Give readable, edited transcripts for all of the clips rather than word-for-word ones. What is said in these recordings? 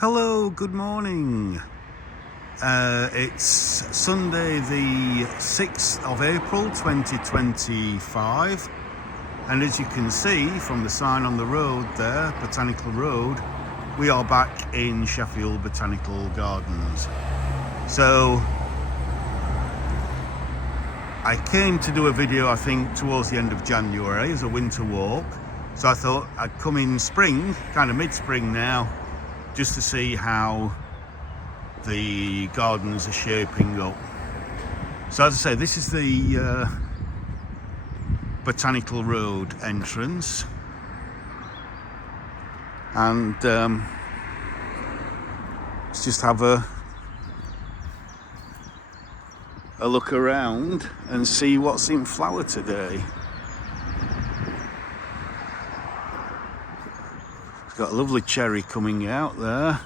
Hello, good morning. It's Sunday the 6th of April 2025, and as you can see from the sign on the road there, Botanical Road, we are back in Sheffield Botanical Gardens. So I came to do a video, I think, towards the end of January as a winter walk. So I thought I'd come in spring, kind of mid-spring now, just to see how the gardens are shaping up. So as I say, this is the Botanical Road entrance, and let's just have a look around and see what's in flower today. It's got a lovely cherry coming out there.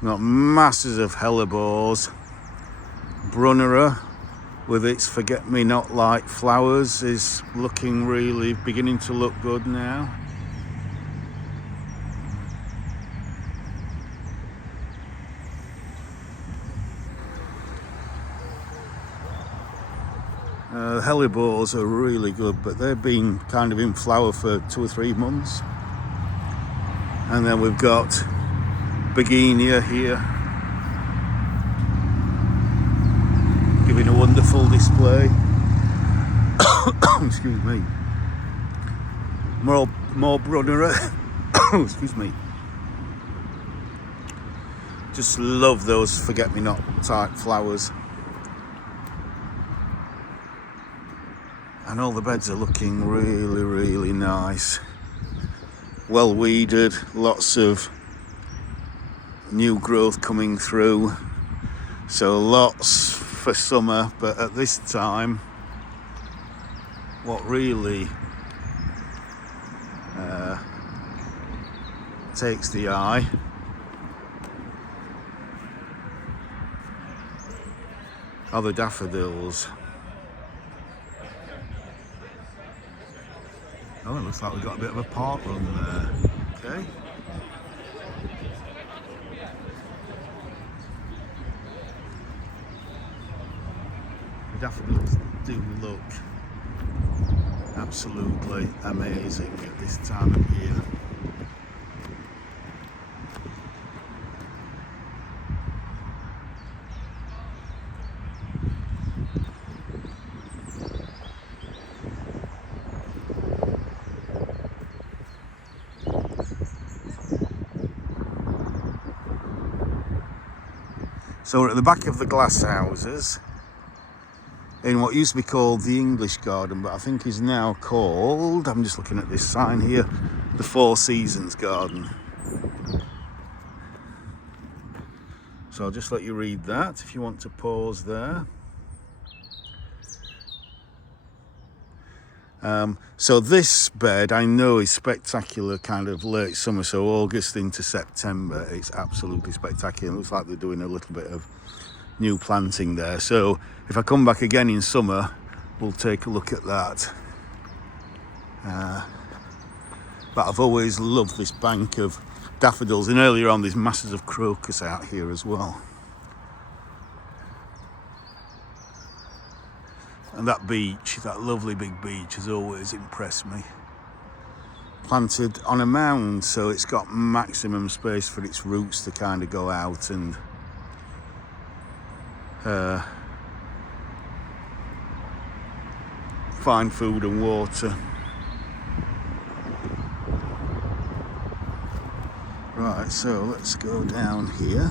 We've got masses of hellebores. Brunnera with its forget-me-not-like flowers is looking really beginning to look good now. Hellebores are really good, but they've been kind of in flower for 2 or 3 months. And then we've got Begonia here, giving a wonderful display. Excuse me. More Brunnera. Excuse me. Just love those forget-me-not type flowers. And all the beds are looking really, really nice. Well weeded, lots of new growth coming through. So lots for summer, but at this time, what really takes the eye are the daffodils. Oh, it looks like we've got a bit of a park run there. Okay. The daffodils do look absolutely amazing at this time of year. So we're at the back of the glass houses in what used to be called the English Garden, but I think is now called, I'm just looking at this sign here, the Four Seasons Garden. So I'll just let you read that if you want to pause there. So this bed I know is spectacular, kind of late summer, so August into September. It's absolutely spectacular. It looks like they're doing a little bit of new planting there. So if I come back again in summer, we'll take a look at that. But I've always loved this bank of daffodils, and earlier on there's masses of crocus out here as well. And that beech, that lovely big beech, has always impressed me. Planted on a mound, so it's got maximum space for its roots to kind of go out and find food and water. Right, so let's go down here.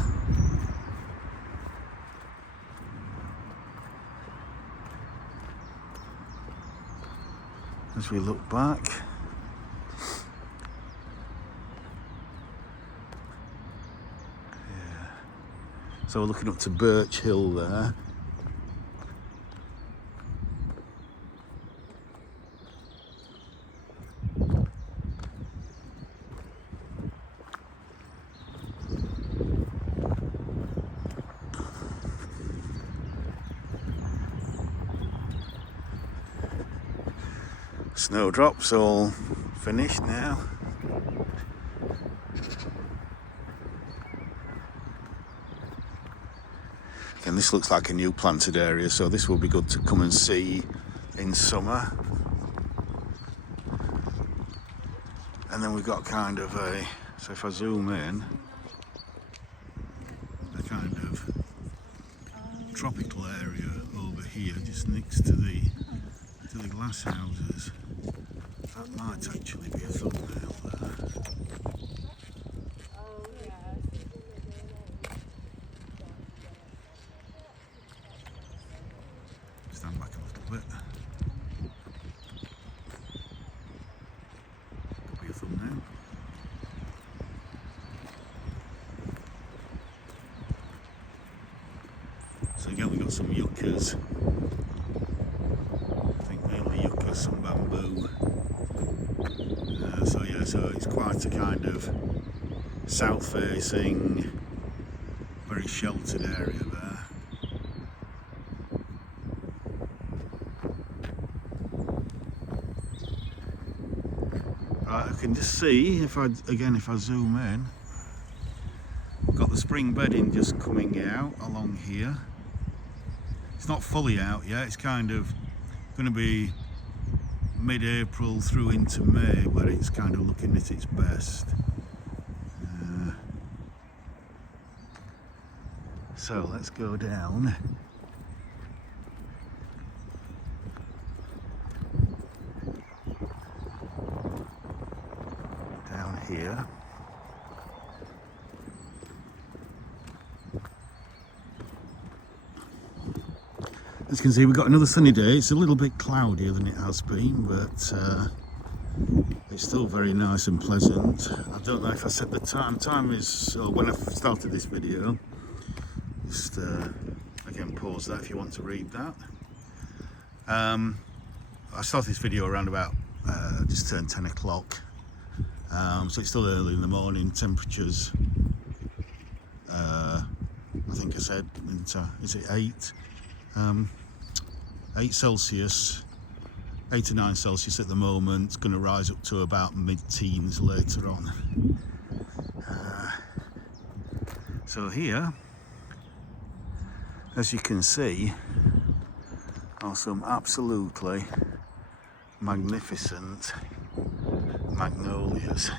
As we look back, so we're looking up to Birch Hill there. Snowdrops all finished now. Again, this looks like a new planted area, so this will be good to come and see in summer. And then we've got kind of a, so if I zoom in, a kind of tropical area over here, just next to the glass houses. That might actually be a thumbnail there. Stand back a little bit. Could be a thumbnail. So again, we've got some yuccas. I think mainly yuccas, some bamboo. So yeah, so it's quite a kind of south-facing, very sheltered area there. Right, I can just see, if I zoom in, we've got the spring bedding just coming out along here. It's not fully out yet, it's kind of going to be mid-April through into May where it's kind of looking at its best. So let's go down. Down here. As you can see, we've got another sunny day. It's a little bit cloudier than it has been, but it's still very nice and pleasant. I don't know if I set the time. Time is, when I started this video, just again pause that if you want to read that. I started this video around about just turned 10 o'clock, so it's still early in the morning. Temperatures, I think I said, is it 8 Celsius, 8 to 9 Celsius at the moment. It's going to rise up to about mid-teens later on. So here, as you can see, are some absolutely magnificent magnolias.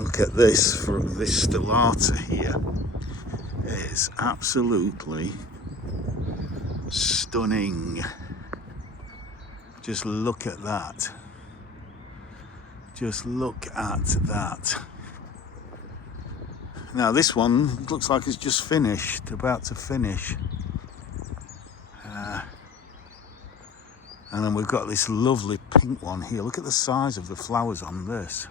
Look at this, from this stellata here. It is absolutely stunning. Just look at that. Just look at that. Now this one looks like it's just finished, about to finish. And then we've got this lovely pink one here. Look at the size of the flowers on this.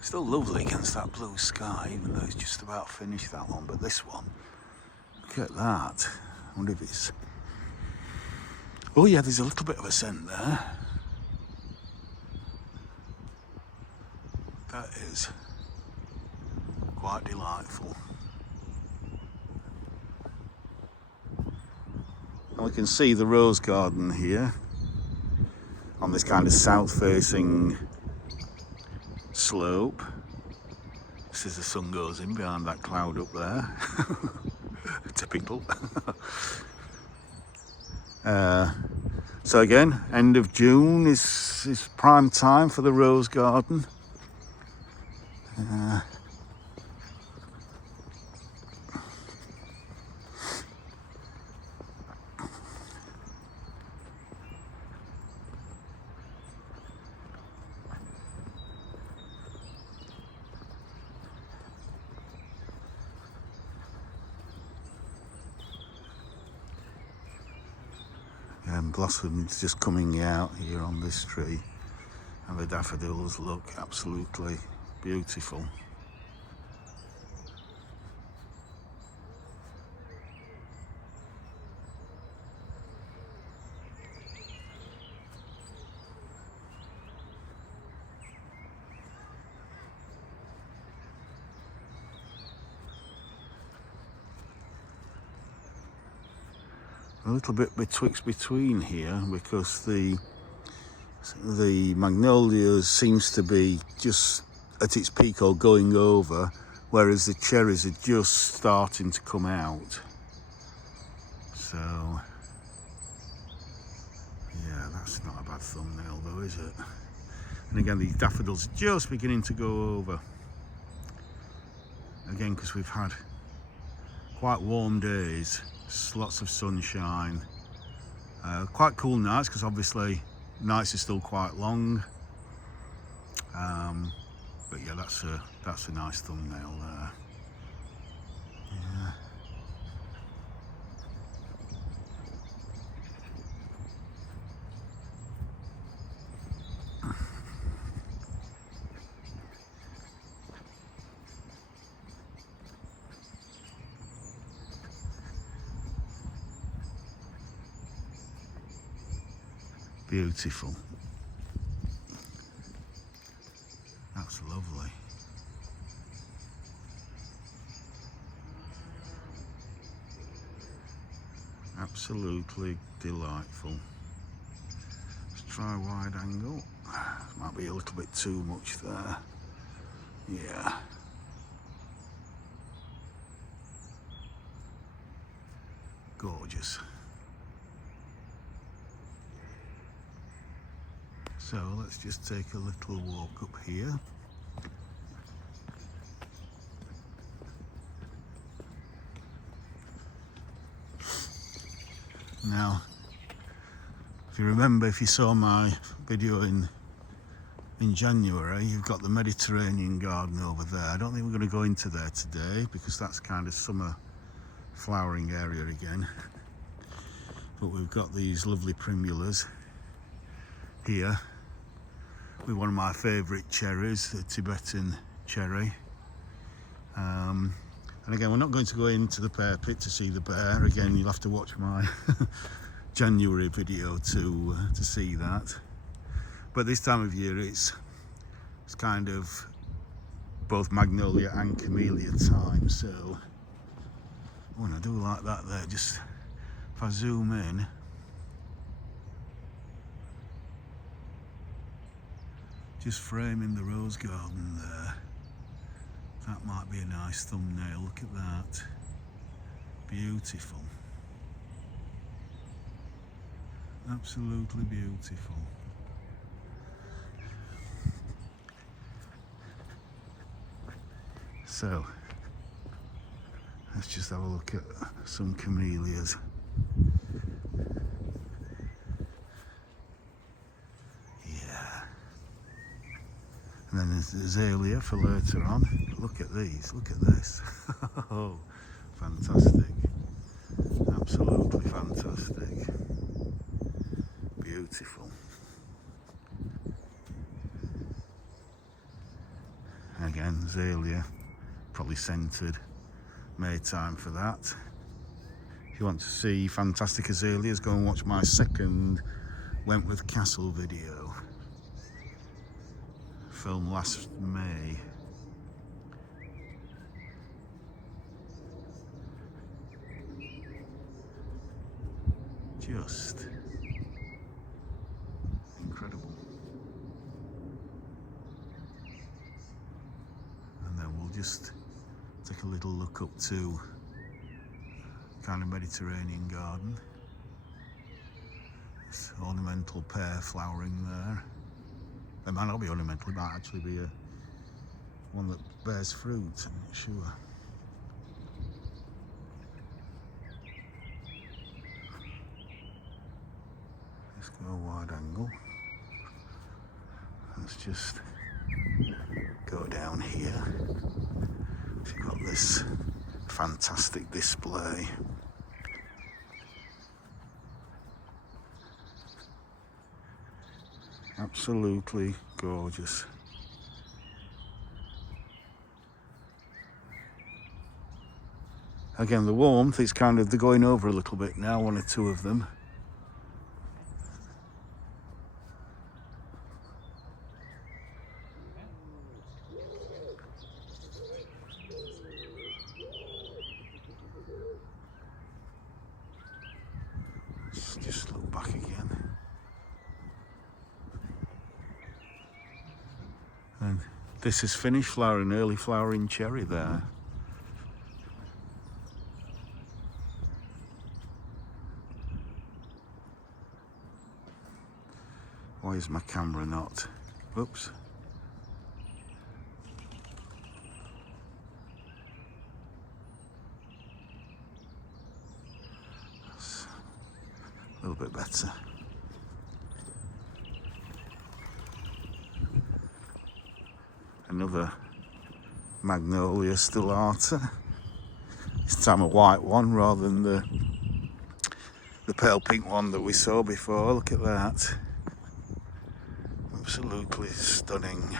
Still lovely against that blue sky, even though it's just about finished, that one. But this one, look at that. I wonder if it's... Oh yeah, there's a little bit of a scent there. That is quite delightful. And we can see the rose garden here on this kind of south-facing slope. Just as the sun goes in behind that cloud up there. Typical. So again, end of June is prime time for the rose garden. And blossoms just coming out here on this tree, and the daffodils look absolutely beautiful. A little bit betwixt between here, because the the magnolias seems to be just at its peak or going over, whereas the cherries are just starting to come out. So yeah, that's not a bad thumbnail though, is it? And again, these daffodils are just beginning to go over. Again, because we've had quite warm days, lots of sunshine, quite cool nights, because obviously nights are still quite long. But yeah, that's a nice thumbnail there. Yeah. Beautiful. That's lovely. Absolutely delightful. Let's try wide angle. Might be a little bit too much there. Yeah. Gorgeous. So let's just take a little walk up here. Now, if you remember, if you saw my video in January, you've got the Mediterranean garden over there. I don't think we're going to go into there today because that's kind of summer flowering area again. But we've got these lovely primulas here with one of my favourite cherries, the Tibetan cherry. And again, we're not going to go into the pear pit to see the bear. Again, you'll have to watch my January video to see that. But this time of year, it's kind of both magnolia and camellia time. So when I do like that there, just if I zoom in, just framing the rose garden there. That might be a nice thumbnail. Look at that. Beautiful. Absolutely beautiful. So, let's just have a look at some camellias. Yeah. And then there's the azalea for later on. Look at these, look at this. Oh, fantastic. Absolutely fantastic. Beautiful. Again, azalea, probably scented. May time for that. If you want to see fantastic azaleas, go and watch my second Wentworth Castle video. Filmed last May. Just incredible. And then we'll just take a little look up to kind of Mediterranean garden. This ornamental pear flowering there. It might not be ornamental, it might actually be one that bears fruit, I'm not sure. Let's go wide angle. Let's just go down here. So you've got this fantastic display. Absolutely gorgeous. Again, the warmth is kind of, they're going over a little bit now, one or two of them. Let's just look back again. And this is finished flowering, early flowering cherry there. Why is my camera not? Oops. That's a little bit better. Another Magnolia stellata. This time a white one rather than the pale pink one that we saw before. Look at that. Absolutely stunning.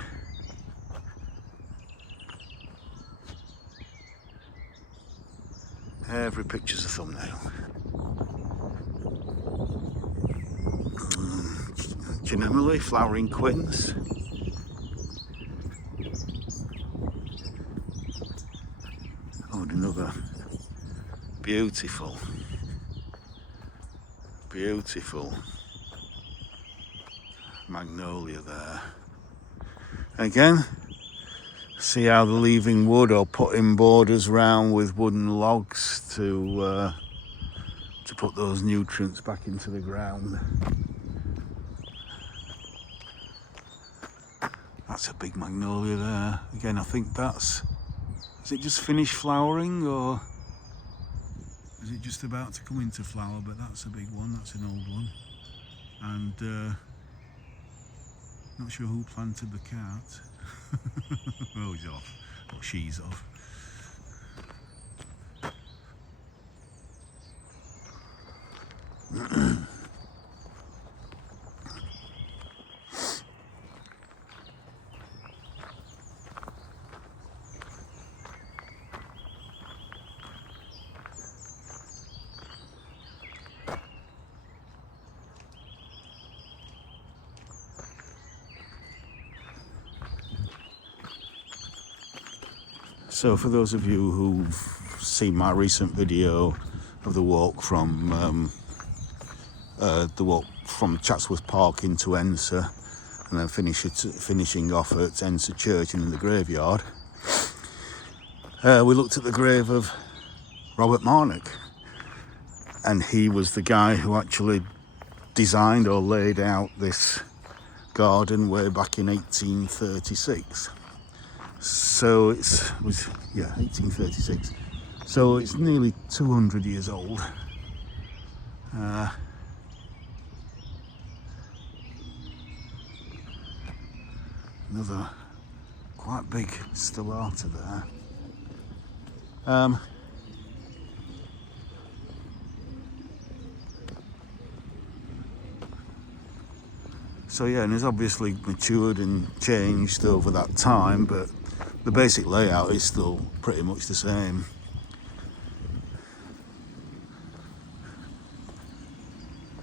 Every picture's a thumbnail. Genemily, flowering quince. Oh, and another beautiful magnolia there. Again, see how they're leaving wood or putting borders round with wooden logs to put those nutrients back into the ground. That's a big magnolia there. Again, I think is it just finished flowering, or is it just about to come into flower? But that's a big one, that's an old one. And not sure who planted the cat. Oh, he's off. Or she's off. So for those of you who've seen my recent video of the walk from Chatsworth Park into Enser, and then finishing off at Enser Church and in the graveyard, we looked at the grave of Robert Marnock, and he was the guy who actually designed or laid out this garden way back in 1836. So it was 1836. So it's nearly 200 years old. Another quite big stellata there. So yeah, and it's obviously matured and changed over that time, but the basic layout is still pretty much the same.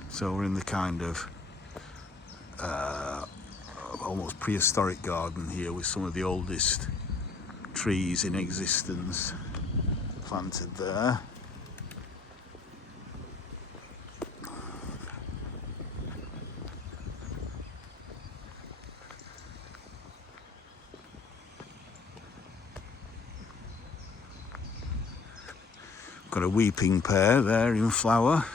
So we're in the kind of almost prehistoric garden here, with some of the oldest trees in existence planted there. Got a weeping pear there in flower.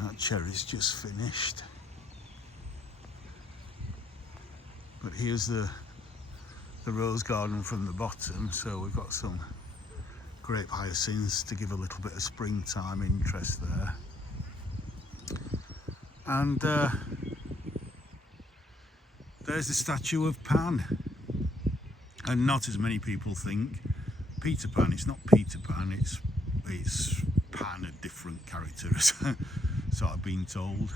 That cherry's just finished. But here's the rose garden from the bottom, so we've got some grape hyacinths to give a little bit of springtime interest there. And there's the statue of Pan. And not as many people think. Peter Pan, it's not Peter Pan, it's Pan, a different character, so I've been told.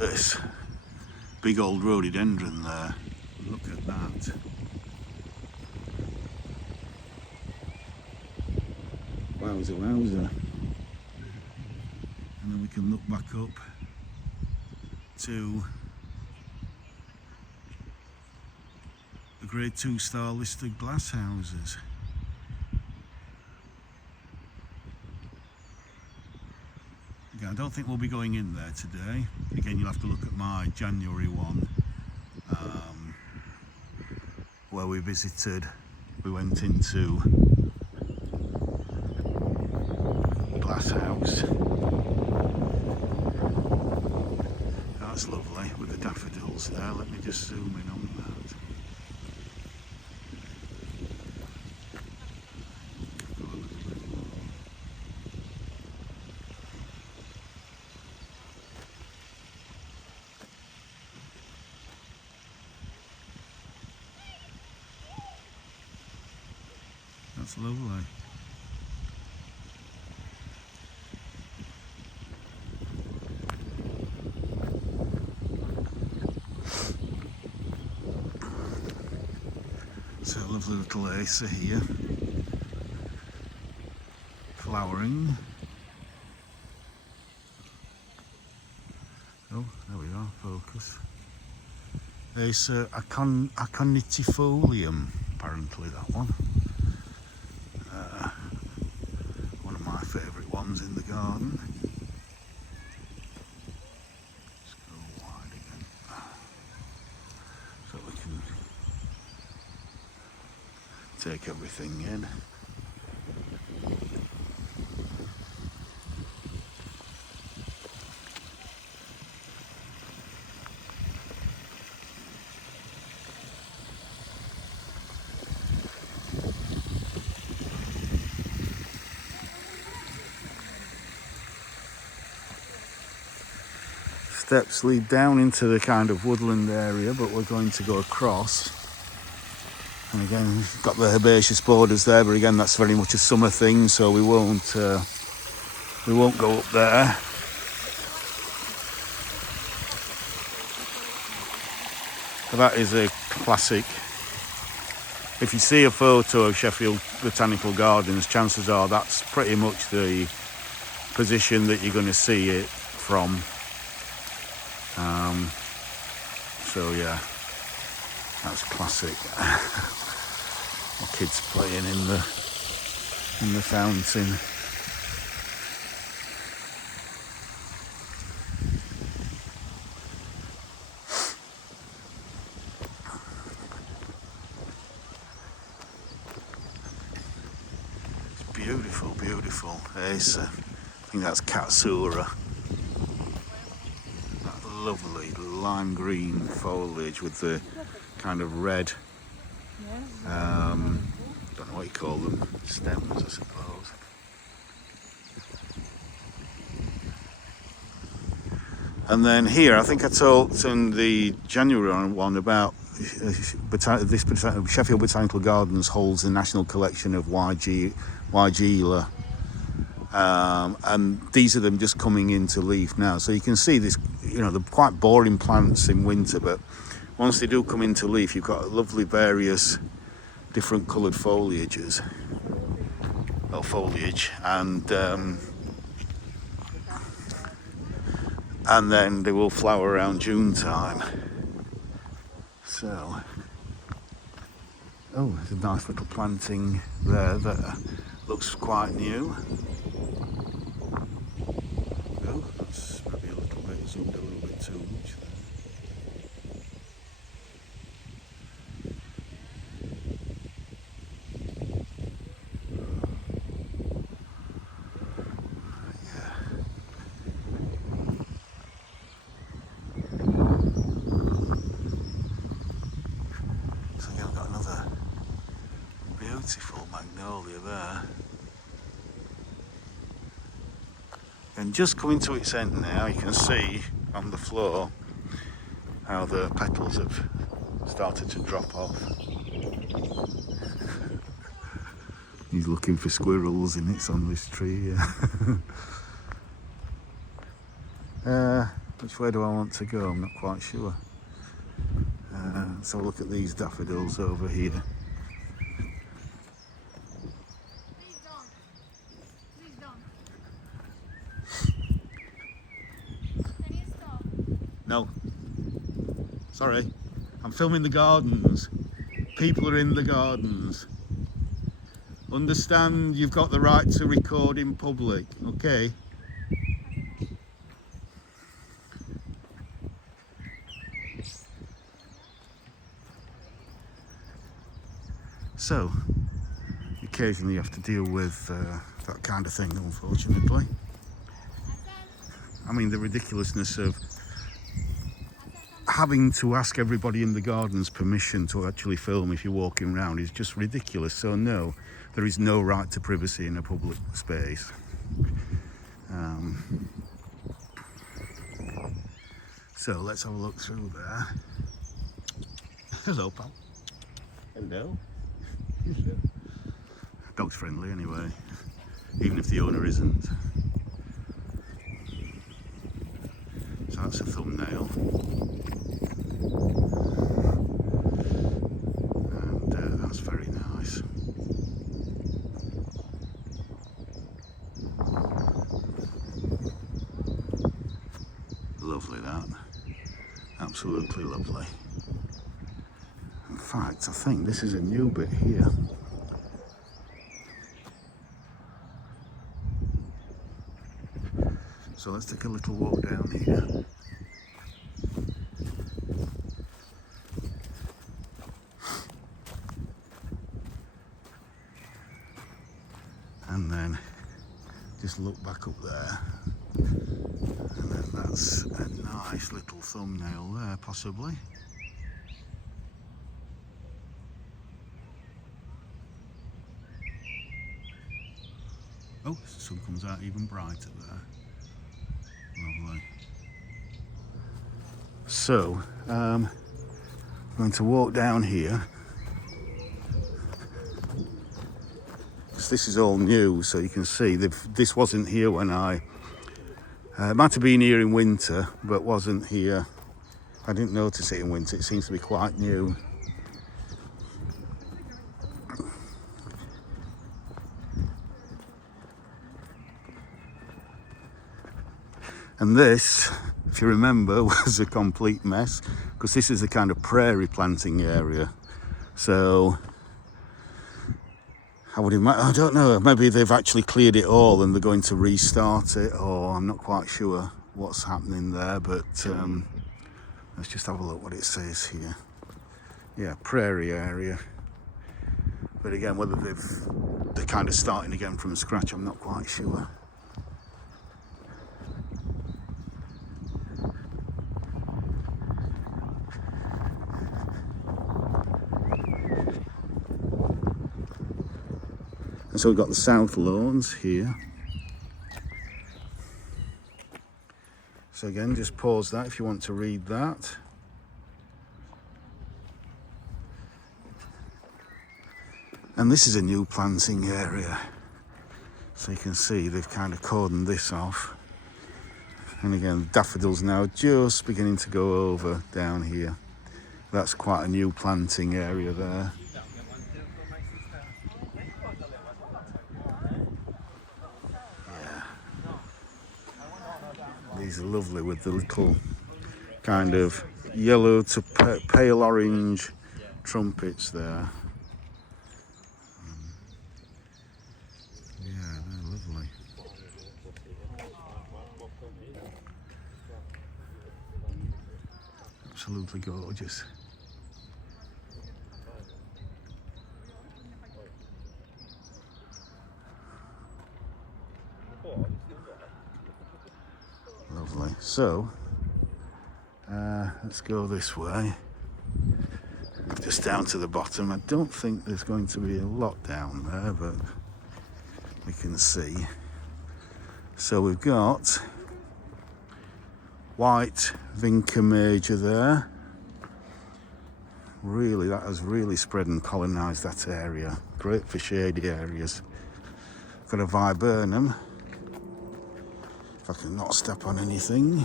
this big old rhododendron there. Look at that. Wowza, wowza. And then we can look back up to the Grade 2 star listed glass houses. Again, I don't think we'll be going in there today. Again, you'll have to look at my January one, where we went into the glass house. That's lovely with the daffodils there. Let me just zoom in on that. That's lovely. So a lovely little acer here, flowering. Oh, there we are, focus. Acer aconitifolium, apparently that one. One of my favourite ones in the garden. Let's go wide again, so we can take everything in. Steps lead down into the kind of woodland area, but we're going to go across. And again, we've got the herbaceous borders there, but again, that's very much a summer thing, so we won't go up there. But that is a classic. If you see a photo of Sheffield Botanical Gardens, chances are that's pretty much the position that you're going to see it from. So yeah, that's classic. Kids playing in the fountain. It's beautiful, beautiful. It's, I think that's Katsura. Lovely lime green foliage with the kind of red, don't know what you call them, stems I suppose. And then here, I think I told in the January one about Sheffield Botanical Gardens holds the National Collection of Weigela. And these are them just coming into leaf now, so you can see this, they're quite boring plants in winter, but once they do come into leaf, you've got lovely various different coloured foliage, and then they will flower around June time. So, oh, there's a nice little planting there that looks quite new. Oh, that's maybe a little bit zoomed a little bit too much there. So again, I've got another beautiful magnolia there. And just coming to its end now, you can see on the floor how the petals have started to drop off. He's looking for squirrels and it's on this tree. Which way do I want to go? I'm not quite sure. Let's have a look at these daffodils over here. Please don't. Please don't. Can you stop? No. Sorry. I'm filming the gardens. People are in the gardens. Understand you've got the right to record in public, okay? So, occasionally you have to deal with that kind of thing, unfortunately. I mean, the ridiculousness of having to ask everybody in the gardens permission to actually film if you're walking around is just ridiculous. So no, there is no right to privacy in a public space. So let's have a look through there. Hello, pal. Hello. Dog's friendly anyway, even if the owner isn't. So that's a thumbnail. And that's very nice. Lovely that. Absolutely lovely. In fact, I think this is a new bit here. So let's take a little walk down here. And then just look back up there. And then that's a nice little thumbnail there, possibly. Oh, the sun comes out even brighter there. Lovely. So, I'm going to walk down here. This is all new, so you can see this wasn't here when it might have been here in winter, but wasn't here. I didn't notice it in winter. It seems to be quite new. And this, if you remember, was a complete mess, because this is a kind of prairie planting area. So I would imagine, I don't know, maybe they've actually cleared it all and they're going to restart it, or I'm not quite sure what's happening there, but let's just have a look what it says here. Yeah, prairie area. But again, whether they're kind of starting again from scratch, I'm not quite sure. And so we've got the south lawns here. So again, just pause that if you want to read that. And this is a new planting area. So you can see they've kind of cordoned this off. And again, daffodils now just beginning to go over down here. That's quite a new planting area there. These are lovely with the little kind of yellow to pale orange trumpets there. Yeah, they're lovely. Absolutely gorgeous. Lovely. So, let's go this way. Just down to the bottom. I don't think there's going to be a lot down there, but we can see. So we've got white Vinca major there. Really, that has really spread and colonised that area. Great for shady areas. Got a viburnum. If I can not step on anything.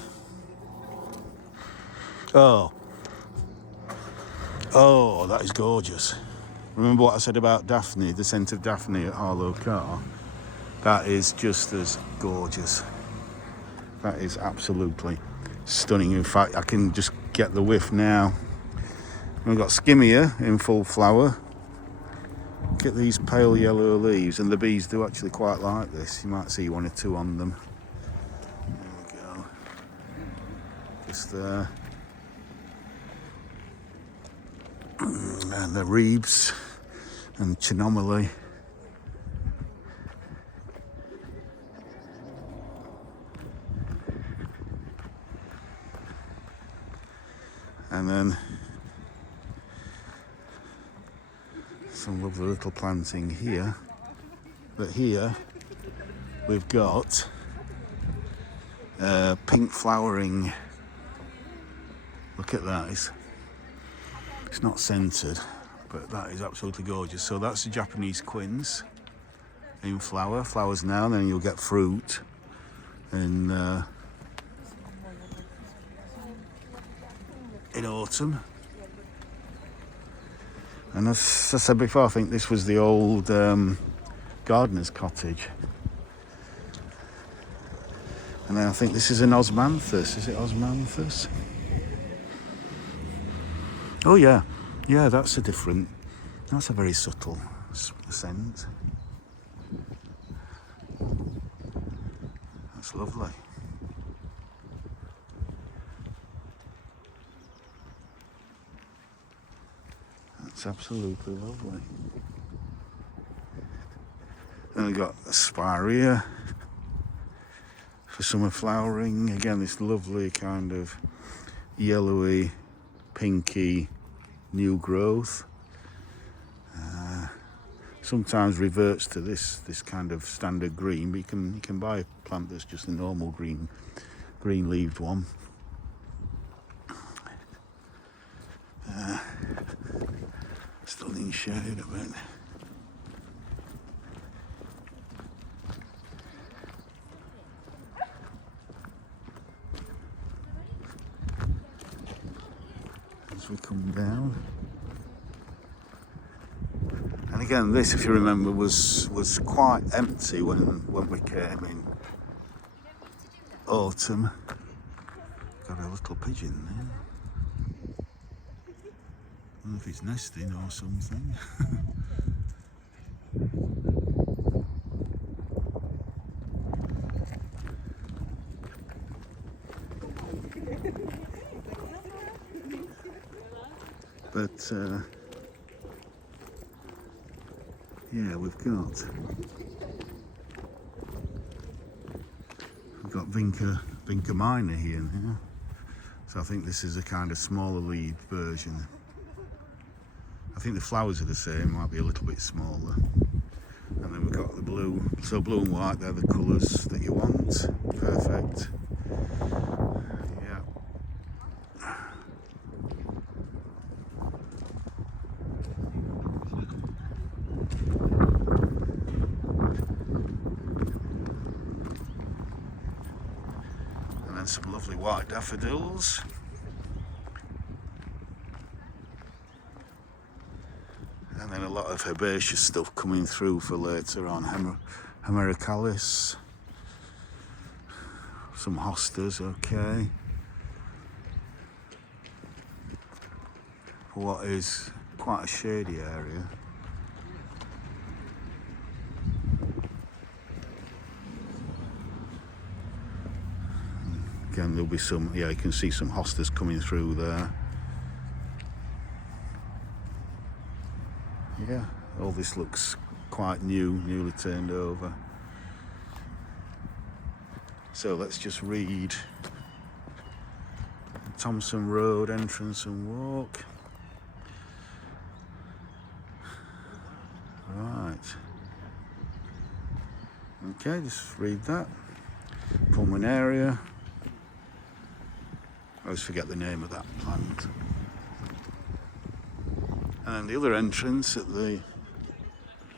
Oh, oh, that is gorgeous. Remember what I said about Daphne, the scent of Daphne at Harlow Car? That is just as gorgeous. That is absolutely stunning. In fact, I can just get the whiff now. We've got Skimmia in full flower. Get these pale yellow leaves, and the bees do actually quite like this. You might see one or two on them. There we go. Just there. And the Rebes and Chinomile. And then some lovely little planting here. But here we've got pink flowering. Look at that. It's not scented, but that is absolutely gorgeous. So that's the Japanese quince in flower. Flowers now, then you'll get fruit in autumn. And as I said before, I think this was the old gardener's cottage. And then I think this is an osmanthus. Is it osmanthus? Oh yeah, yeah, that's a very subtle scent. That's lovely. That's absolutely lovely. Then we've got Aspirea for summer flowering. Again, this lovely kind of yellowy, pinky new growth. Sometimes reverts to this kind of standard green, but you can buy a plant that's just a normal green leaved one. Still in shade a bit. As we come down. And again, this, if you remember, was quite empty when we came in autumn. Got a little pigeon there. I don't know if it's nesting or something. But yeah, we've got Vinca minor here now. So I think this is a kind of smaller leaf version. I think the flowers are the same, might be a little bit smaller. And then we've got the blue. So blue and white, they're the colours that you want. Perfect. Yeah. And then some lovely white daffodils. And then a lot of herbaceous stuff coming through for later on. Hemerocallis, some hostas, okay. For what is quite a shady area. Again, there'll be some, yeah, you can see some hostas coming through there. Yeah, all this looks quite newly turned over. So let's just read Thompson Road entrance and walk. Right. Okay, just read that. Pulmonaria. I always forget the name of that plant. And the other entrance at the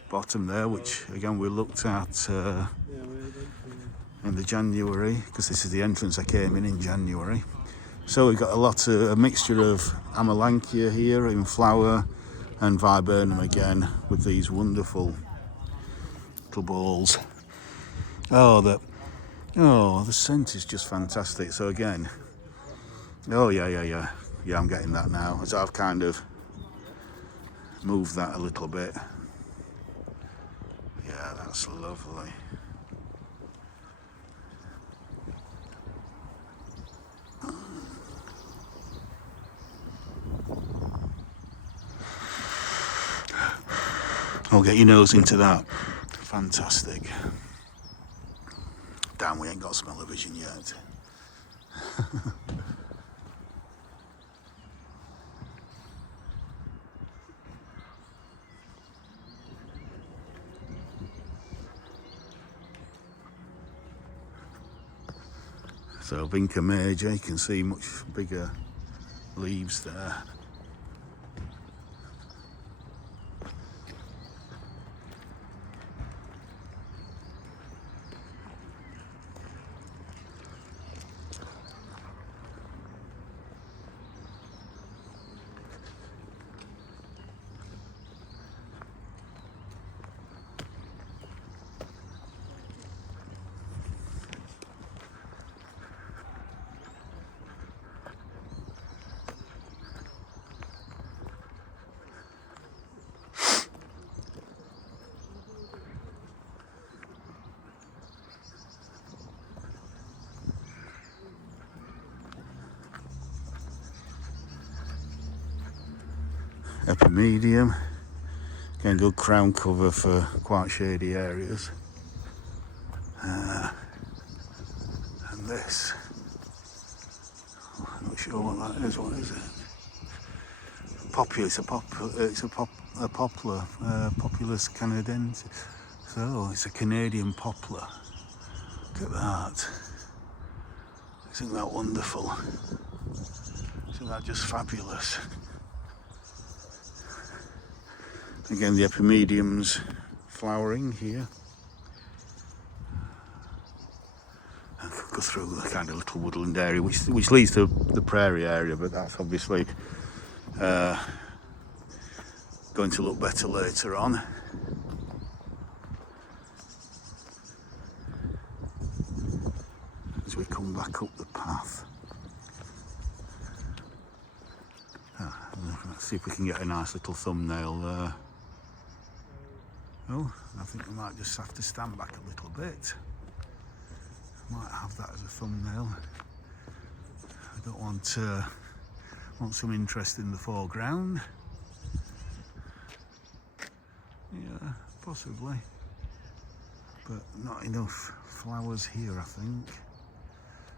bottom there, which again we looked at in the January, because this is the entrance I came in January, So we've got a mixture of Amelanchier here in flower and Viburnum again with these wonderful little balls. The scent is just fantastic. So again, yeah, I'm getting that now as I've kind of moved that a little bit. Yeah, that's lovely. I'll get your nose into that. Fantastic. Damn, we ain't got smell-o-vision yet. So Vinca major, you can see much bigger leaves there. Epimedium, again good crown cover for quite shady areas. And this, I'm not sure what that is. What is it? Popular. It's a poplar, Populus canadensis. So it's a Canadian poplar. Look at that. Isn't that wonderful? Isn't that just fabulous? Again, the epimediums flowering here. And go through the kind of little woodland area, which leads to the prairie area, but that's obviously going to look better later on. As we come back up the path. Let's see if we can get a nice little thumbnail there. Oh, I think we might just have to stand back a little bit. Might have that as a thumbnail. I don't want some interest in the foreground. Yeah, possibly. But not enough flowers here, I think,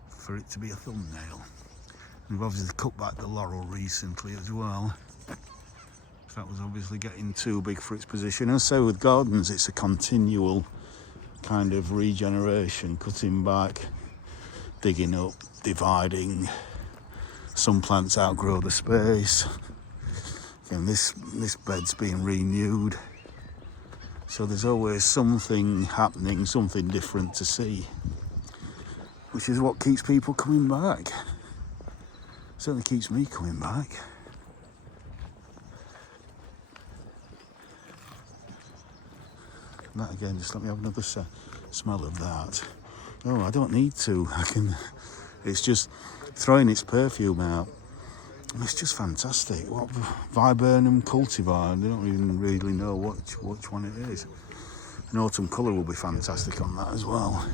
for it to be a thumbnail. We've obviously cut back the laurel recently as well. That was obviously getting too big for its position. And so with gardens, it's a continual kind of regeneration, cutting back, digging up, dividing. Some plants outgrow the space. Again, this bed's being renewed. So there's always something happening, something different to see, which is what keeps people coming back. Certainly keeps me coming back. That again, just let me have another smell of that. Oh, I don't need to. It's just throwing its perfume out. It's just fantastic. What Viburnum cultivar? I don't even really know which one it is. An autumn colour will be fantastic on that as well.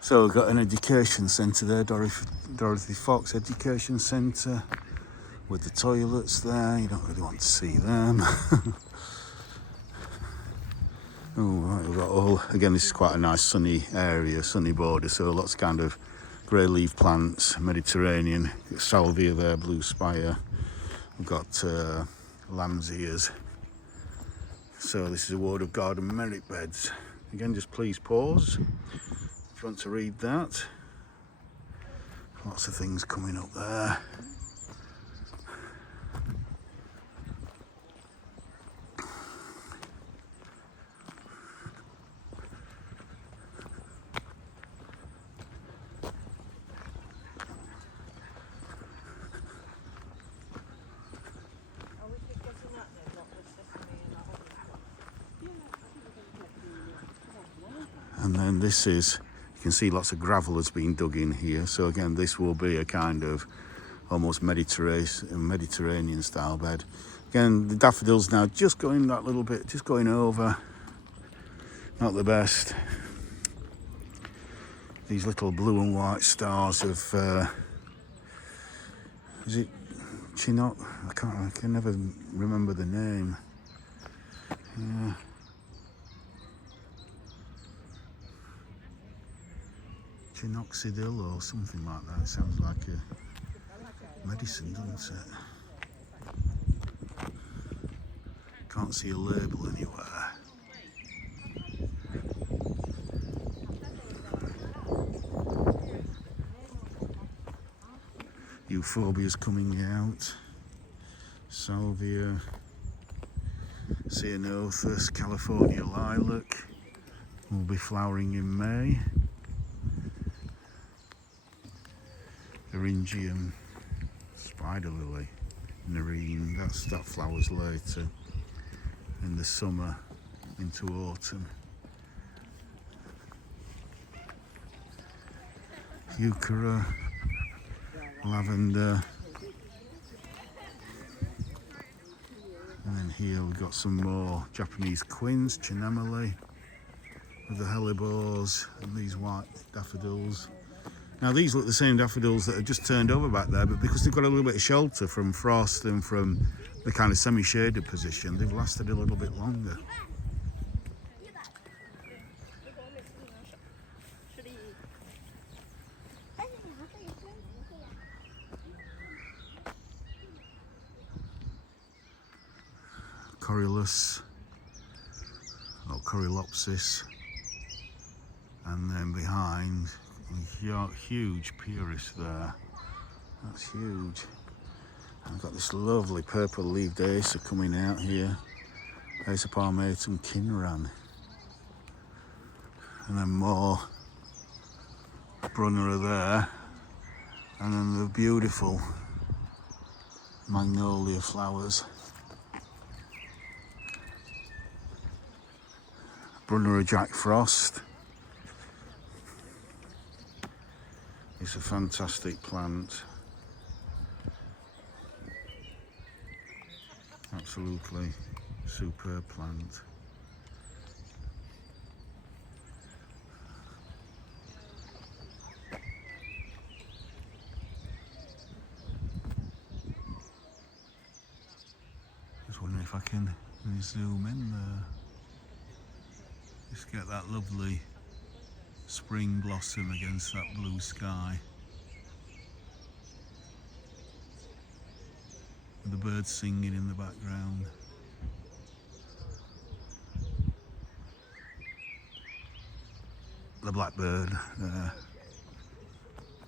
So we've got an education centre there, Dorothy Fox Education Centre, with the toilets there. You don't really want to see them. Oh, right, we've got again, this is quite a nice sunny area, sunny border, so lots of kind of grey leaf plants, Mediterranean, salvia there, blue spire. We've got lamb's ears. So this is a ward of garden merit beds. Again, just please pause if you want to read that. Lots of things coming up there. And then this is, you can see lots of gravel has been dug in here. So again, this will be a kind of almost Mediterranean style bed. Again, the daffodils now just going that little bit, just going over. Not the best. These little blue and white stars of, is it Chinook? I can never remember the name. Yeah. Chinoxidil or something like that. It sounds like a medicine, doesn't it? Can't see a label anywhere. Euphorbia's coming out. Salvia, Ceanothus, California lilac will be flowering in May. Eryngium, spider lily, nerine, that flowers later in the summer into autumn. Euchera, lavender, and then here we've got some more Japanese quince, chinemele with the hellebores and these white daffodils. Now these look the same daffodils that have just turned over back there, but because they've got a little bit of shelter from frost and from the kind of semi-shaded position, they've lasted a little bit longer. Corylus, or Corylopsis, and then behind, huge Pyrrhus there. That's huge. I've got this lovely purple-leaved Acer coming out here. Acer palmatum Kinran. And then more Brunnera there. And then the beautiful magnolia flowers. Brunnera Jack Frost. It's a fantastic plant. Absolutely superb plant. Just wondering if I can zoom in there. Just get that lovely spring blossom against that blue sky. With the birds singing in the background. The blackbird there.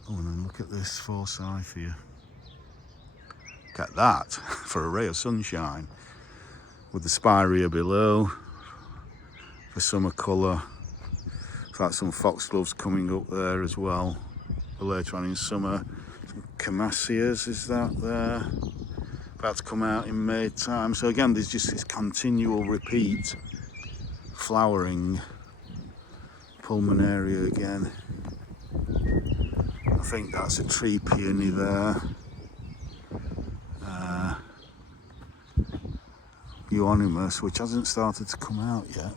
Oh, and then look at this forsythia. Get that for a ray of sunshine. With the spirea below. For summer colour. It's like some foxgloves coming up there as well. For later on in summer. Some Camasias, is that there? About to come out in May time. So again, there's just this continual repeat flowering. Pulmonaria again. I think that's a tree peony there. Euonymus, which hasn't started to come out yet.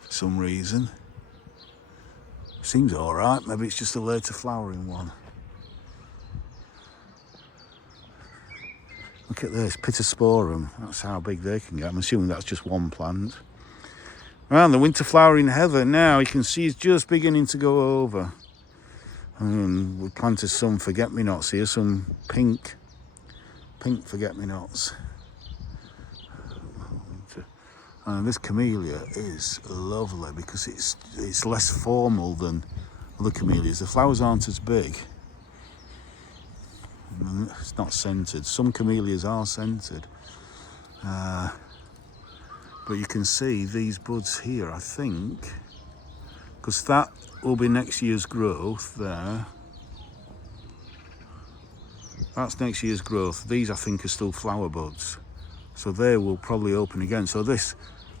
For some reason. Seems alright, maybe it's just a later flowering one. Look at this, Pittosporum. That's how big they can get. I'm assuming that's just one plant. Well, the winter flowering heather now, you can see it's just beginning to go over. And we planted some forget-me-nots here, some pink forget-me-nots. And this camellia is lovely because it's less formal than other camellias. The flowers aren't as big. It's not scented. Some camellias are scented. But you can see these buds here, I think, because that will be next year's growth there. That's next year's growth. These, I think, are still flower buds. So they will probably open again. So this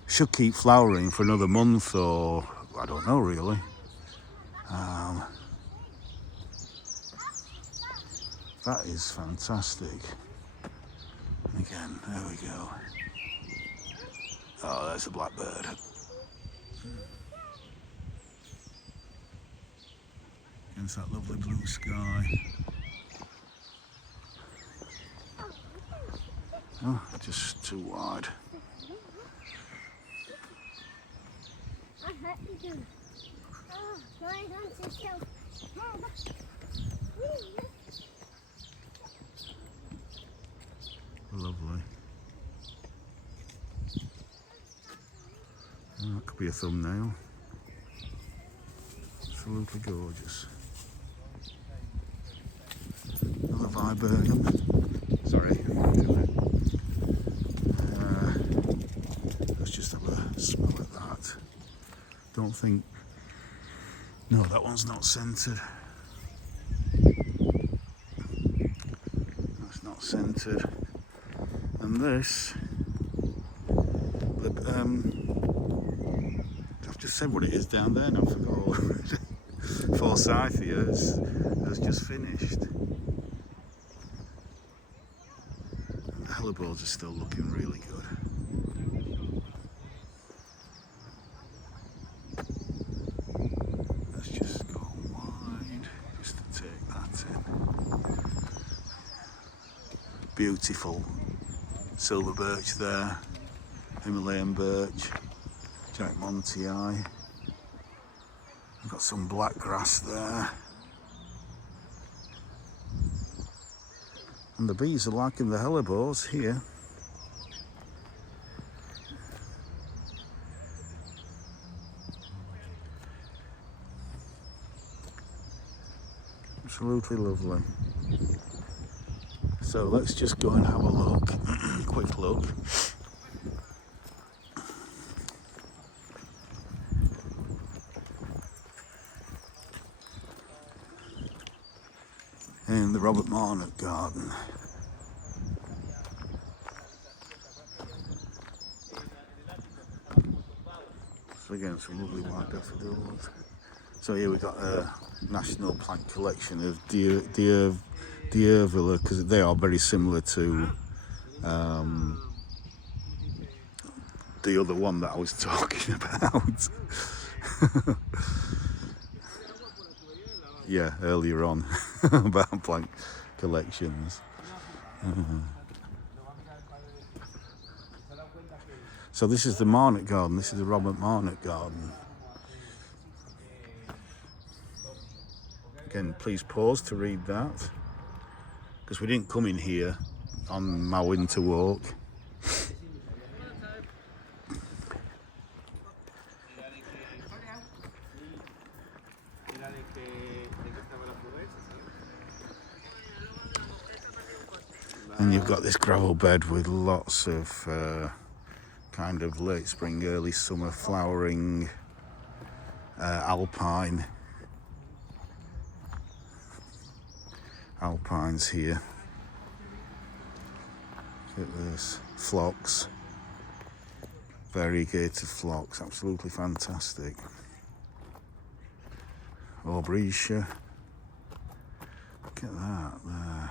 should keep flowering for another month, or I don't know really. That is fantastic. Again, there we go. Oh, there's a blackbird. Against that lovely blue sky. Oh, just too wide. Lovely. Oh, that could be a thumbnail. Absolutely gorgeous. Another viburnum. Sorry. Let's just have a smell at that. Don't think. No, that one's not scented. That's not scented. And this, I've just said what it is down there and I forgot already. Forsythia has just finished. And the hellebores are still looking really good. Let's just go wide just to take that in. Beautiful silver birch there, Himalayan birch, Jack Montii. I've got some black grass there. And the bees are liking the hellebores here. Absolutely lovely. So let's just go and have a look, quick look. In the Robert Marnock garden. So again, some lovely white daffodils. So here we've got a national plant collection of D'Urvilla, because they are very similar to the other one that I was talking about. Yeah, earlier on about plant collections. So this is the Marnock garden. This is the Robert Marnock garden. Again, please pause to read that, because we didn't come in here on my winter walk. And you've got this gravel bed with lots of kind of late spring, early summer flowering alpines here. Look at this, phlox, variegated phlox, absolutely fantastic. Aubrietia, look at that there.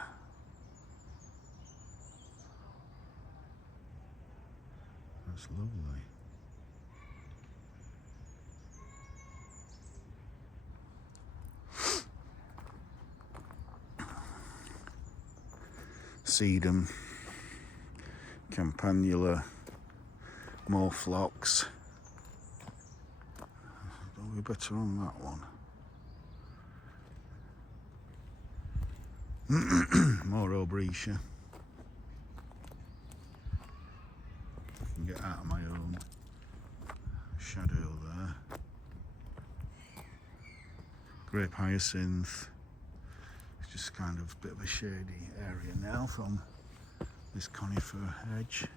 That's lovely. Sedum, Campanula, more phlox. Are we better on that one? More Aubrietia. I can get out of my own shadow there. Grape hyacinth. It's just kind of a bit of a shady area now from this conifer hedge.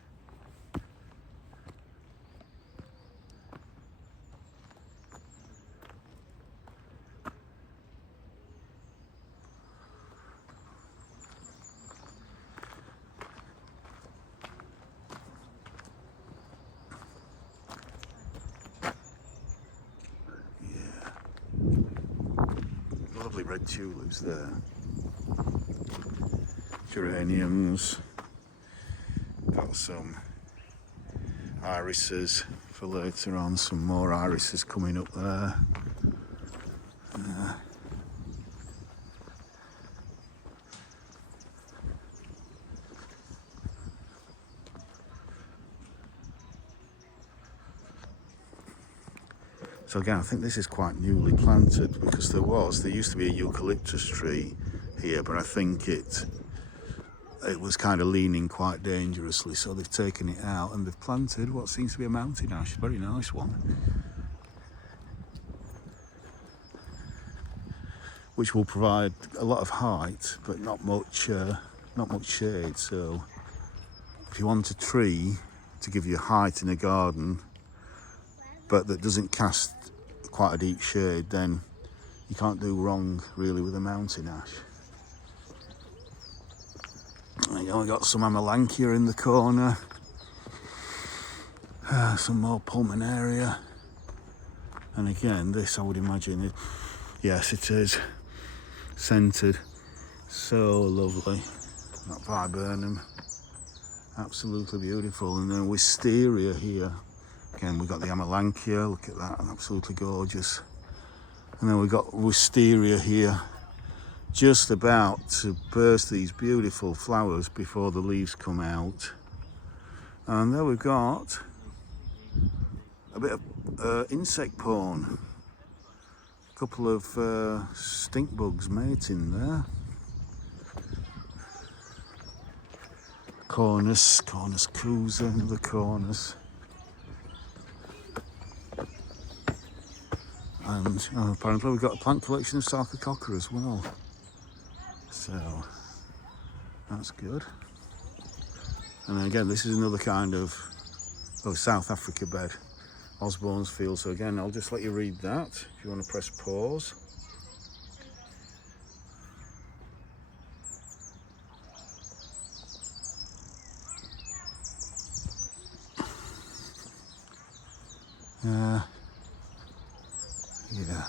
red tulips there. Geraniums. Got some irises for later on. Some more irises coming up there. So again, I think this is quite newly planted because there used to be a eucalyptus tree here, but I think it was kind of leaning quite dangerously, so they've taken it out and they've planted what seems to be a mountain ash. Very nice one, which will provide a lot of height but not much shade. So if you want a tree to give you height in a garden but that doesn't cast quite a deep shade, then you can't do wrong really with a mountain ash. There you go, we got some Amelanchier in the corner, some more Pulmonaria, and again this I would imagine, yes it is, scented, so lovely. That Viburnum, absolutely beautiful. And then Wisteria here. Again, we've got the Amelanchier, look at that, absolutely gorgeous. And then we've got Wisteria here, just about to burst these beautiful flowers before the leaves come out. And there we've got a bit of insect porn. A couple of stink bugs mating there. Cornus Cousa, another Cornus. And apparently we've got a plant collection of Sarcococca as well. So that's good. And then again, this is another kind of South Africa bed, Osborne's Field. So again, I'll just let you read that if you want to press pause. Yeah,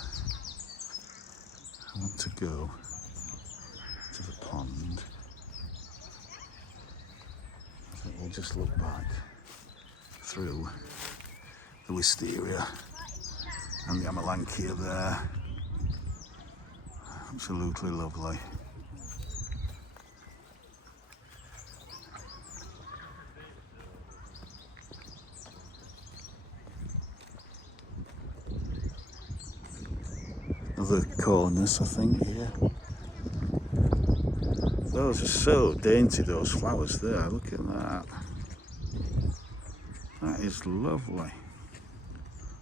I want to go to the pond. I think we'll just look back through the Wisteria and the Amelanchier there. Absolutely lovely. Other corners, I think, here. Those are so dainty, those flowers there. Look at that. That is lovely.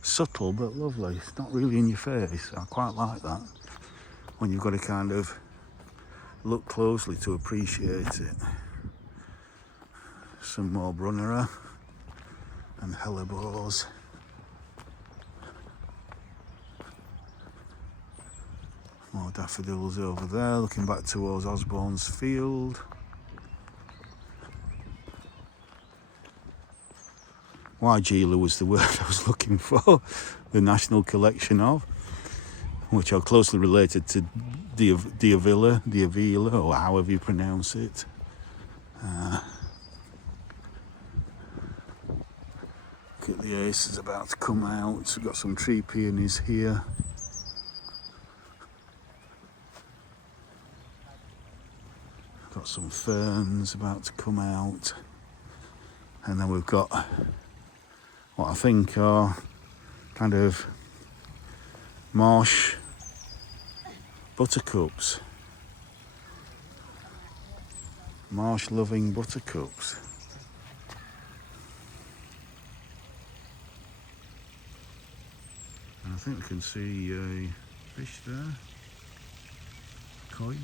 Subtle but lovely. It's not really in your face. I quite like that. When you've got to kind of look closely to appreciate it. Some more Brunnera and hellebores. More daffodils over there, looking back towards Osborne's Field. Weigela was the word I was looking for, the national collection of, which are closely related to Diavila, or however you pronounce it. Look at the aces about to come out. We've got some tree peonies here. Got some ferns about to come out. And then we've got what I think are kind of marsh buttercups. Marsh loving buttercups. And I think we can see a fish there. Koi.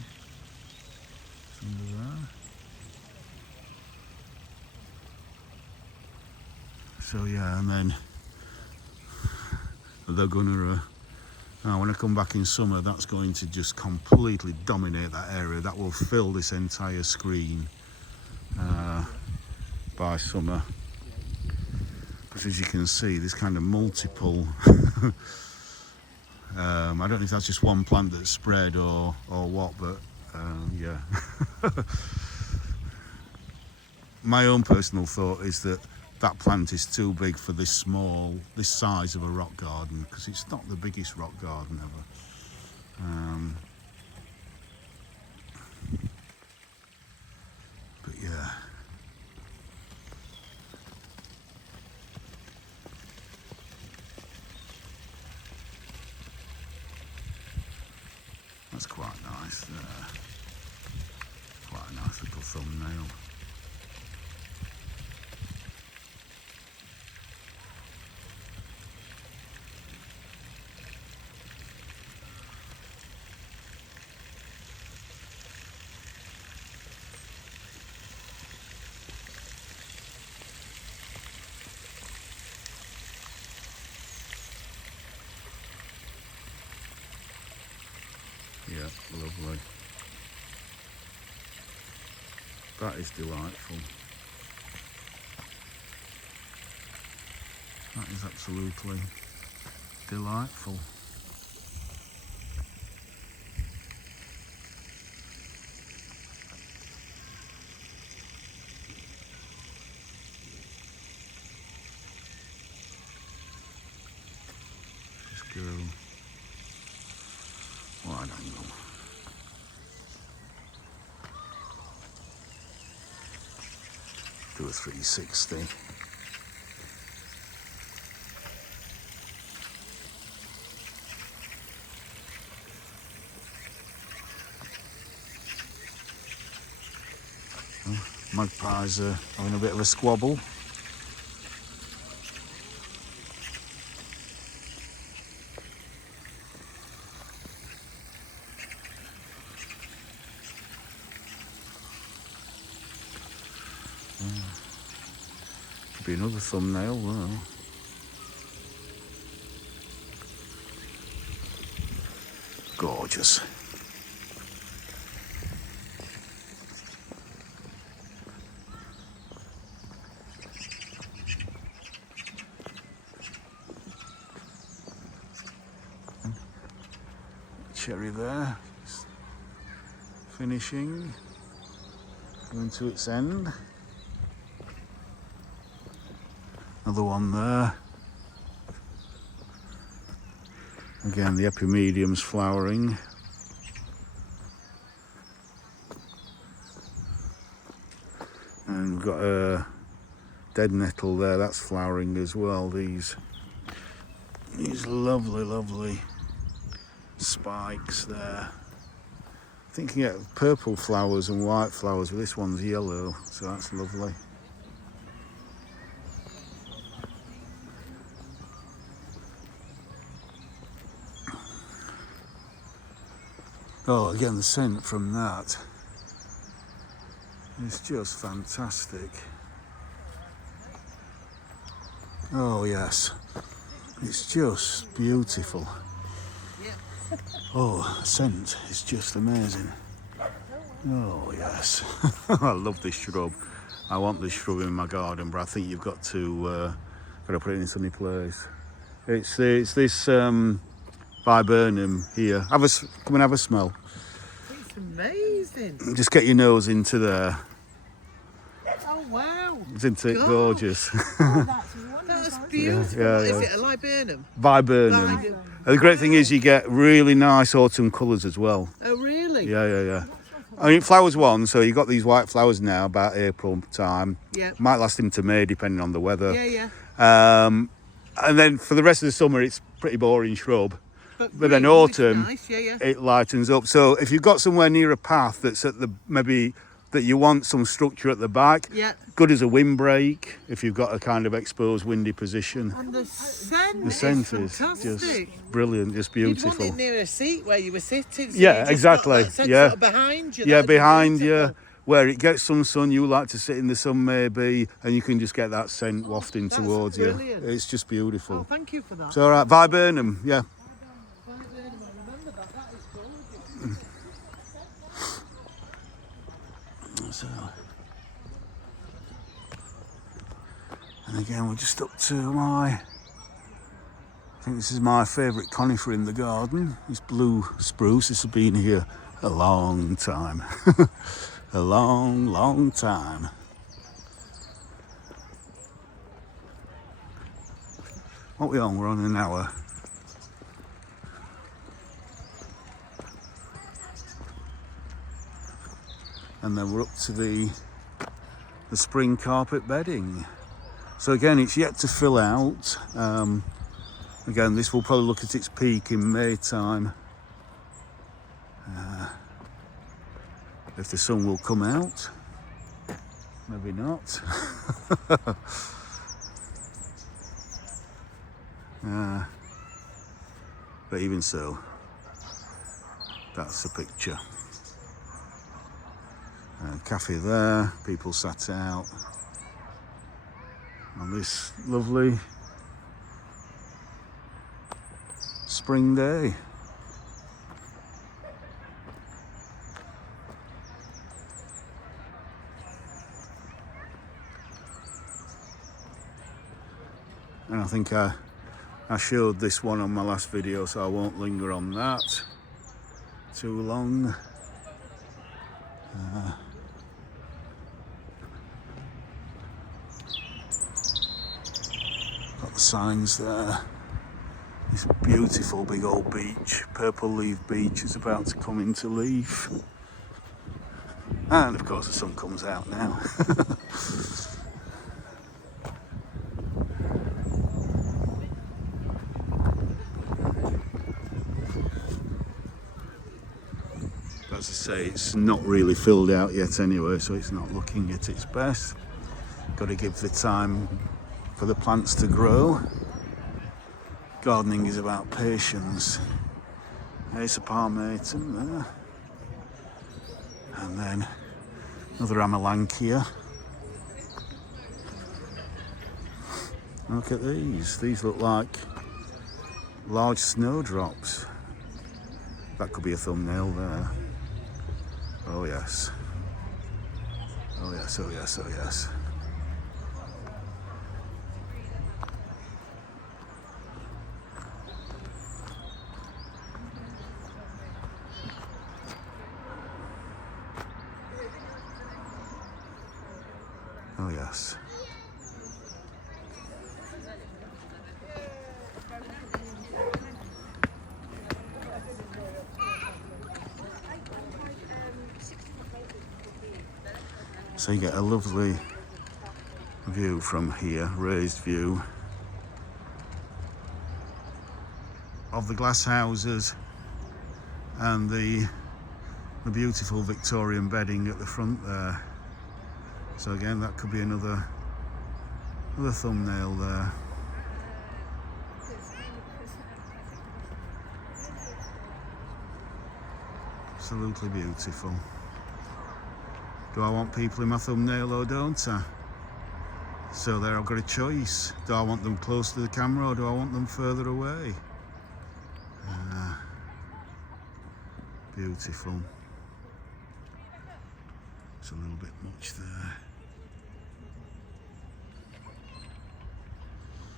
Under there. So yeah, and then they're gonna now when I come back in summer, that's going to just completely dominate that area. That will fill this entire screen by summer, because as you can see, there's kind of multiple I don't know if that's just one plant that's spread or what, but yeah. My own personal thought is that that plant is too big for this size of a rock garden, because it's not the biggest rock garden ever. But yeah. That's quite nice there. Quite a nice little thumbnail. Yeah, lovely. That is delightful. That is absolutely delightful. Just go wide angle. Do a 360. Oh, magpies are having a bit of a squabble. Could be another thumbnail, well. Gorgeous. Cherry there, just finishing, going to its end. Another one there. Again, the epimedium's flowering. And we've got a dead nettle there, that's flowering as well. These lovely, lovely spikes there. I think you can get purple flowers and white flowers, but this one's yellow, so that's lovely. Oh, again, the scent from that is just fantastic. Oh, yes. It's just beautiful. Oh, the scent is just amazing. Oh, yes. I love this shrub. I want this shrub in my garden, but I think you've got to put it in a sunny place. It's this viburnum here. Come and have a smell. It's amazing. Just get your nose into there. Oh wow. Isn't it gorgeous? Oh, that's wonderful. That's beautiful. Yeah. Is it a liburnum? Viburnum. Viburnum. And the great thing is you get really nice autumn colours as well. Oh really? Yeah. I mean, it flowers once, so you've got these white flowers now about April time. Yeah. Might last into May depending on the weather. Yeah. And then for the rest of the summer, it's pretty boring shrub. But then green, autumn, nice. Yeah. it lightens up. So if you've got somewhere near a path that's at the maybe that you want some structure at the back, Yeah. good as a windbreak if you've got a kind of exposed windy position. And the scent, The scent is is fantastic. just brilliant, just You'd beautiful. want it near a seat where you were sitting. So Yeah, you just exactly, got that scent yeah. sort of behind you. Yeah, That'd be behind you, beautiful. where it gets some sun, you like to sit in the sun maybe, and you can just get that scent wafting That's towards brilliant. you. It's just Oh, beautiful. thank you for that. It's all right, viburnum, yeah. Viburnum, I remember that. That is gorgeous. So, and again, we're just up to my I think this is my favourite conifer in the garden. This blue spruce. This has been here a long time. A long, long time. What are we on? We're on an hour. And then we're up to the spring carpet bedding. So again, it's yet to fill out. Again, this will probably look at its peak in May time. If the sun will come out, maybe not. But even so, that's the picture. Cafe there, people sat out on this lovely spring day. And I think I showed this one on my last video, so I won't linger on that too long. Got the signs there. This beautiful big old beech, purple leaf beech, is about to come into leaf. And of course the sun comes out now. As I say, it's not really filled out yet anyway, so it's not looking at its best. Got to give the time for the plants to grow. Gardening is about patience. There's a palmatum there. And then another Amelanchier. Look at these. These look like large snowdrops. That could be a thumbnail there. Oh yes. Oh yes, oh yes, oh yes. Oh yes. So you get a lovely view from here, raised view of the glass houses and the beautiful Victorian bedding at the front there. So again, that could be another thumbnail there. Absolutely beautiful. Do I want people in my thumbnail or don't I? So there, I've got a choice. Do I want them close to the camera or do I want them further away? Beautiful. It's a little bit much there.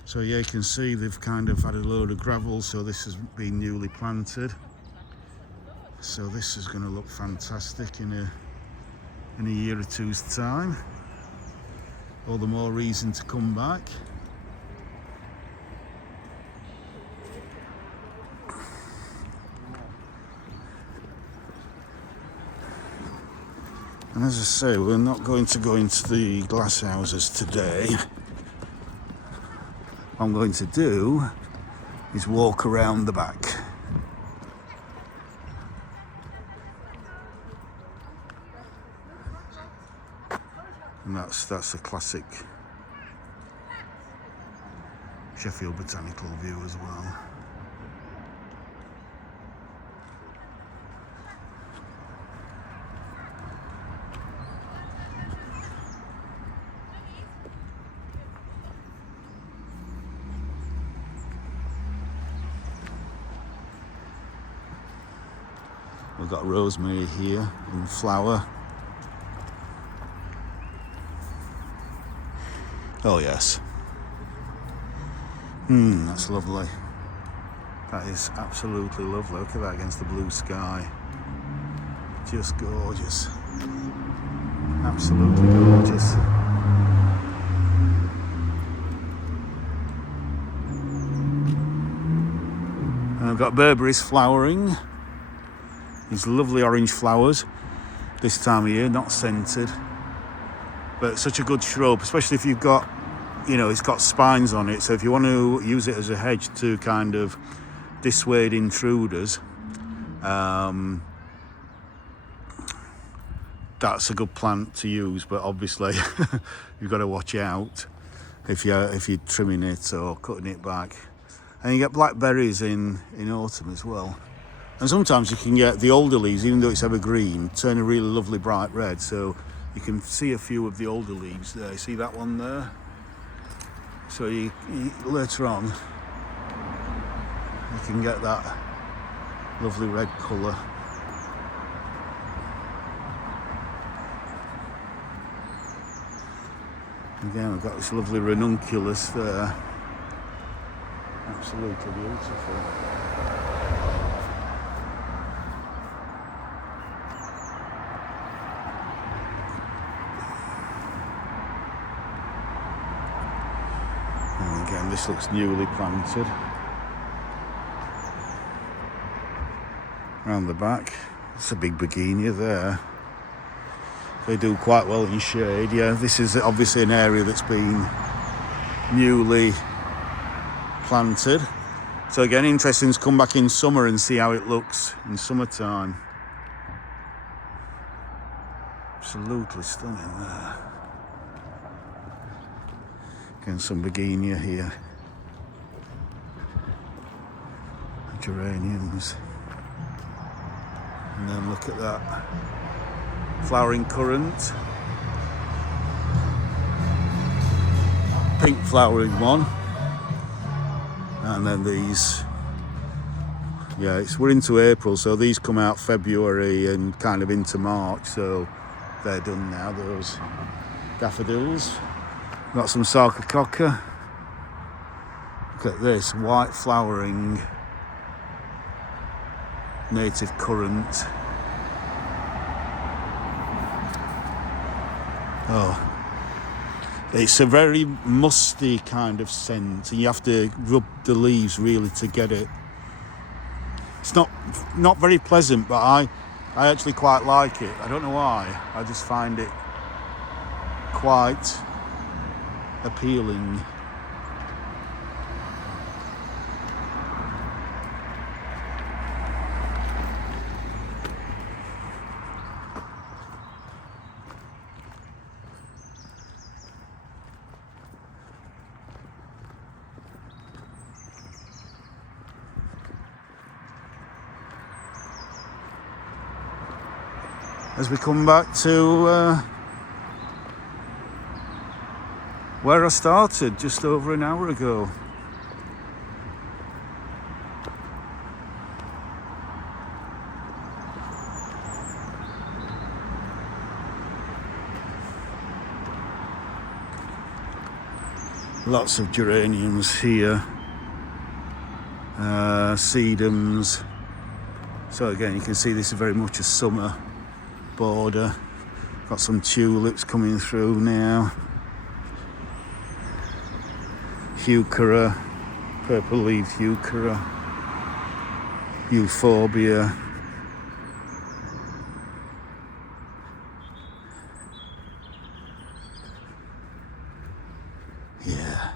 So yeah, you can see they've kind of had a load of gravel, so this has been newly planted. So this is going to look fantastic in a year or two's time. All the more reason to come back. And as I say, we're not going to go into the glass houses today. What I'm going to do is walk around the back. And that's a classic Sheffield Botanical view as well. We've got rosemary here in flower. Oh yes. That's lovely. That is absolutely lovely. Look at that against the blue sky. Just gorgeous. Absolutely gorgeous. And I've got berberis flowering. These lovely orange flowers this time of year, not scented. But such a good shrub, especially if you've got, you know, it's got spines on it. So if you want to use it as a hedge to kind of dissuade intruders, that's a good plant to use. But obviously you've got to watch out if you're trimming it or cutting it back. And you get blackberries in autumn as well. And sometimes you can get the older leaves, even though it's evergreen, turn a really lovely bright red. So you can see a few of the older leaves there. You see that one there? So you later on, you can get that lovely red colour. Again, I've got this lovely ranunculus there. Absolutely beautiful. And again, this looks newly planted. Around the back, it's a big begonia there. They do quite well in shade. Yeah, this is obviously an area that's been newly planted. So again, interesting to come back in summer and see how it looks in summertime. Absolutely stunning there. Again, some begonia here. Geraniums. And then look at that flowering currant. Pink flowering one. And then these, yeah, we're into April, so these come out February and kind of into March, so they're done now, those daffodils. Got some sarcococca. Look at this, white flowering native currant. Oh, it's a very musty kind of scent, and you have to rub the leaves really to get it. It's not very pleasant, but I actually quite like it. I don't know why. I just find it quite appealing. As we come back to where I started just over an hour ago. Lots of geraniums here, sedums. So again, you can see this is very much a summer border. Got some tulips coming through now. Heuchera, purple-leaved heuchera, euphorbia. Yeah.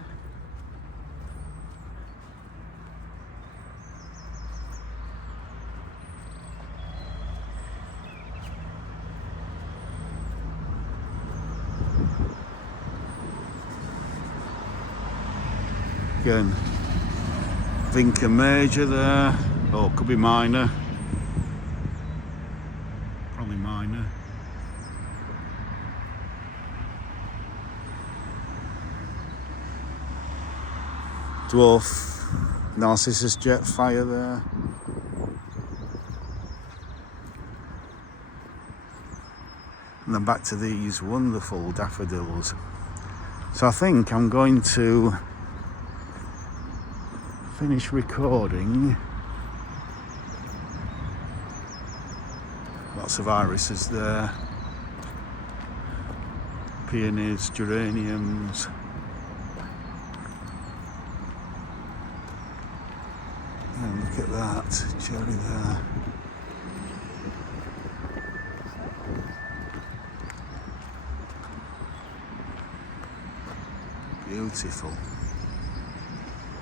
Again, Vinca major there. Oh, could be minor. Probably minor. Dwarf Narcissus Jetfire there. And then back to these wonderful daffodils. So I think I'm going to finish recording Lots of irises there. Peonies, geraniums. And look at that, cherry there. Beautiful.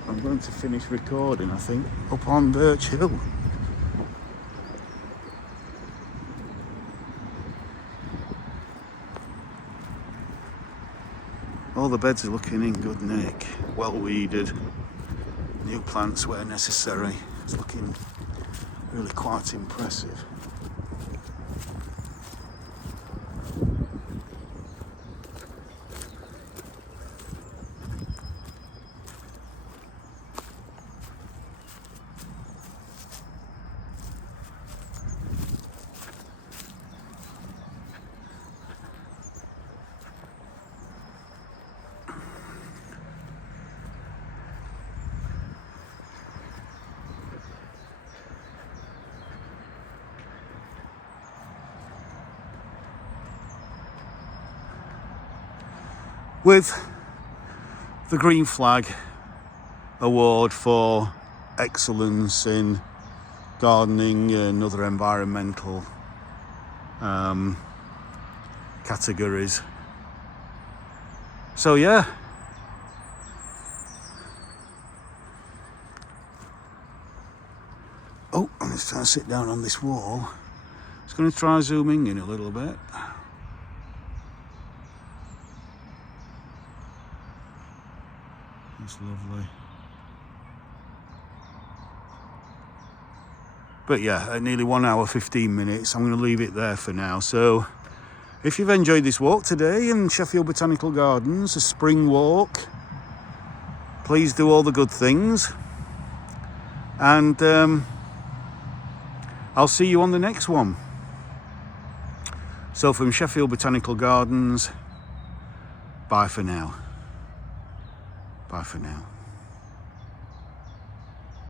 I'm going to finish recording, I think, up on Birch Hill. All the beds are looking in good nick, well weeded, new plants where necessary. It's looking really quite impressive. With the Green Flag Award for excellence in gardening and other environmental categories. So yeah, oh, I'm just trying to sit down on this wall. Just going to try zooming in a little bit. That's lovely. But yeah, at nearly 1 hour 15 minutes, I'm going to leave it there for now. So if you've enjoyed this walk today in Sheffield Botanical Gardens, a spring walk, please do all the good things. And I'll see you on the next one. So from Sheffield Botanical Gardens, bye for now. Bye for now.